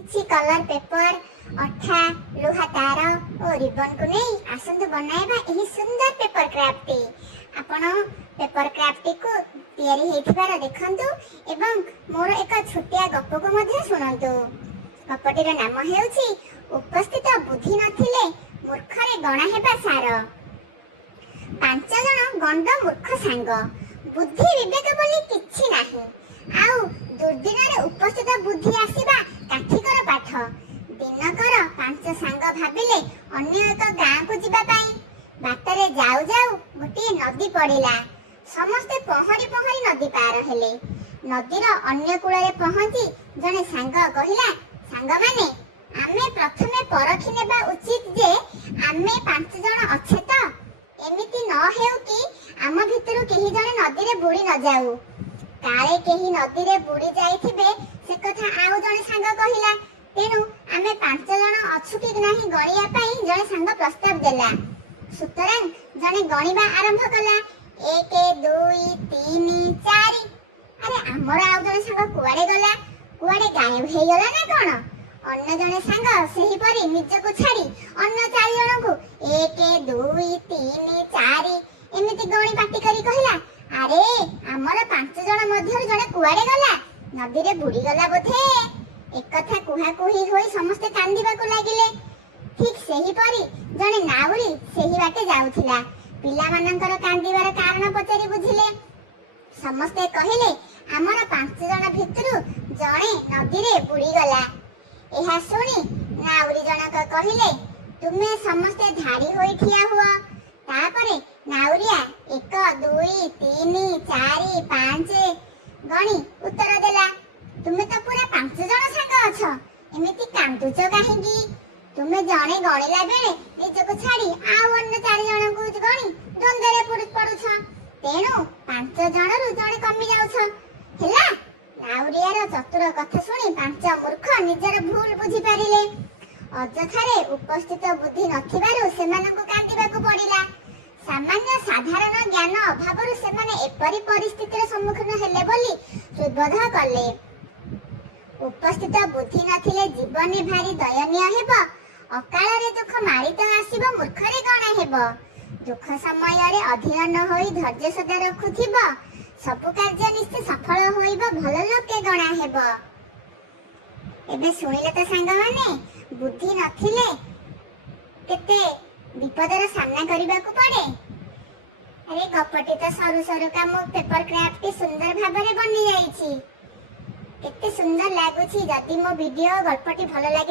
କିଛି colour paper, ଅଠା, ଲୁହା ତାର ଓ ରିବନ କୁ ନେଇ ଆସନ୍ତୁ ବନାଇବା ଏହି ସୁନ୍ଦର ପେପର କ୍ରାଫ୍ଟ। ଆପଣ ପେପର କ୍ରାଫ୍ଟ କୁ ତିଆରି ହେଇଥିବାର ଦେଖନ୍ତୁ ଏବଂ ମୋର ଏକ ଛୋଟିଆ ଗପକୁ ମଧ୍ୟ ଶୁଣନ୍ତୁ। ଗପଟିର ନାମ ହେଉଛି ଉପସ୍ଥିତ ବୁଦ୍ଧି ନଥିଲେ ମୂର୍ଖରେ ଗଣା ହେବା ସାର। 5 ଜଣ ଗଣ୍ଡ ମୂର୍ଖ ସାଙ୍ଗ, ବୁଦ୍ଧି ବିବେକ ବୋଲି କିଛି ନାହିଁ, ଆଉ ଦୁର୍ଦିନରେ ଉପସ୍ଥିତ ବୁଦ୍ଧି ଆସିବା କାଠିକର ପାଠ। ଦିନକର 5 ସାଙ୍ଗ ଭାବିଲେ ଅନ୍ୟ ଏକ ଗାଁକୁ ଯିବା ପାଇଁ। ବାଟରେ ଯାଉ ଯାଉ ଗୋଟିଏ ନଦୀ ପଡ଼ିଲା। ସମସ୍ତେ ପହଁରି ପହଁରି ନଦୀ ପାର ହେଲେ। ନଦୀର ଅନ୍ୟ କୂଳରେ ପହଞ୍ଚି ଜଣେ ସାଙ୍ଗ କହିଲା, ସାଙ୍ଗମାନେ, ଆମେ ପ୍ରଥମେ ପରଖି ନେବା ଉଚିତ ଯେ ଆମେ 5 ଜଣ ଅଛେ ତ। ଏମିତି ନ ହେଉ କି ଆମ ଭିତରୁ କେହି ଜଣେ ନଦୀରେ ବୁଡ଼ି ନ ଯାଉ। କାଳେ କେହି ନଦୀରେ ବୁଡ଼ି ଯାଇଥିବେ ସେ କଥା ଆଉ ଜଣେ ସାଙ୍ଗ କହିଲା। ତେଣୁ ଆମେ 5 ଜଣ ଅଛୁ କି ନାହିଁ ଗଣିବା ପାଇଁ ଜଣେ ସାଙ୍ଗ ପ୍ରସ୍ତାବ ଦେଲା। ସୁତରାଂ ଜଣେ ଗଣିବା ଆରମ୍ଭ କଲା। 1 2 3 4। ଆରେ ଆମର ଆଉ ଜଣେ ସାଙ୍ଗ କୁଆଡ଼େ ଗଲା? କୁଆଡ଼େ ଗାୟବ ହେଇଗଲା ନା କ'ଣ? ଅନ୍ୟ ଜଣେ ସାଙ୍ଗ ସେହିପରି ନିଜକୁ ଛାଡ଼ି ଅନ୍ୟ 4 ଜଣଙ୍କୁ 1 2 3 4 ଏମିତି ଗଣି ପାଟି କରି କହିଲା, ଆରେ ଆମର 5 ଜଣ ମଧ୍ୟରୁ ଜଣେ କୁଆଡ଼େ ଗଲା? ନଦୀରେ ବୁଡ଼ିଗଲା ବୋଧେ। ଏକଥା କୁହାକୁହି ହୋଇ ସମସ୍ତେ କାନ୍ଦିବାକୁ ଲାଗିଲେ। ଠିକ୍ ସେହିପରି ଜଣେ ନାଉରୀ ସେହି ବାଟେ ଯାଉଥିଲା। ପିଲାମାନଙ୍କର କାନ୍ଦିବାର କାରଣ ପଚାରି ବୁଝିଲେ। ସମସ୍ତେ କହିଲେ, ଆମର 5 ଜଣ ଭିତରୁ ଜଣେ ନଦୀରେ ବୁଡ଼ିଗଲା। ଏହା ଶୁଣି ନାଉରୀ ଜଣକ କହିଲେ, ତୁମେ ସମସ୍ତେ ଧାଡ଼ି ହୋଇ ଠିଆ ହୁଅ। ତାପରେ ନାଉରିଆ 1 2 3 4 5 ଗଣି ଉତ୍ତର ଦେଲା, ତୁମେ ତ ପୁରା 5 ଜଣ ସାଙ୍ଗ ଅଛ, ଏମିତି କାନ୍ଦୁଛ କାହିଁକି? ତୁମେ ଜଣେ ଗଣିଲା ବେଳେ ନିଜକୁ ଛାଡ଼ି ଆଉ ଅନ୍ୟ 4 ଜଣଙ୍କୁ ଗଣି ଦ୍ୱନ୍ଦ୍ୱରେ ପଡୁଛ। ତେଣୁ 5 ଜଣରୁ ଜଣେ କମି ଯାଉଛ। ହେଲା? ନାଉରିଆର ଚତୁର କଥା ଶୁଣି 5 ମୂର୍ଖ ନିଜର ଭୁଲ ବୁଝିପାରିଲେ। ଅଯଥାରେ ଉପସ୍ଥିତ ବୁଦ୍ଧି ନଥିବାରୁ ସେମାନଙ୍କୁ କାନ୍ଦିବାକୁ ପଡ଼ିଲା। ସାମାନ୍ୟ ସାଧାରଣ ଜ୍ଞାନ ଅଭାବରୁ ସେମାନେ ଏପରି ପରିସ୍ଥିତିର ସମ୍ମୁଖୀନ ହେଲେ ବୋଲି ହୃଦବୋଧ କଲେ। ଉପସ୍ଥିତ ବୁଦ୍ଧି ନଥିଲେ ଜୀବନ ଭାରି ଦୟନୀୟ ହେବ। ଅକାଳରେ ଦୁଃଖ ମାଡ଼ି ତ ଆସିବ, ମୂର୍ଖରେ ଗଣା ହେବ। ଦୁଃଖ ସମୟରେ ଅଧୀର ନ ହୋଇ ଧୈର୍ଯ୍ୟ ସଦା ରଖୁଥିବ, ସବୁ କାର୍ଯ୍ୟ ନିଶ୍ଚୟ ସଫଳ ହୋଇବ, ଭଲ ଲୋକେ ଗଣା ହେବ। ଏବେ ଶୁଣିଲେ ତ ସାଙ୍ଗମାନେ, ବୁଦ୍ଧି ନଥିଲେ କେତେ ବିପଦର ସାମ୍ନା କରିବାକୁ ପଡ଼େ। ଆରେ ଗପଟି ତ ସରୁ ସରୁକା ମୁଁ ପେପର କ୍ରାଫ୍ଟ ସୁନ୍ଦର ଭାବରେ ବନି ଯାଇଛି। କେତେ ସୁନ୍ଦର ଲାଗୁଛି। ଯଦି ମୋ ଭିଡ଼ିଓ ଗଳ୍ପଟି ଭଲ ଲାଗେ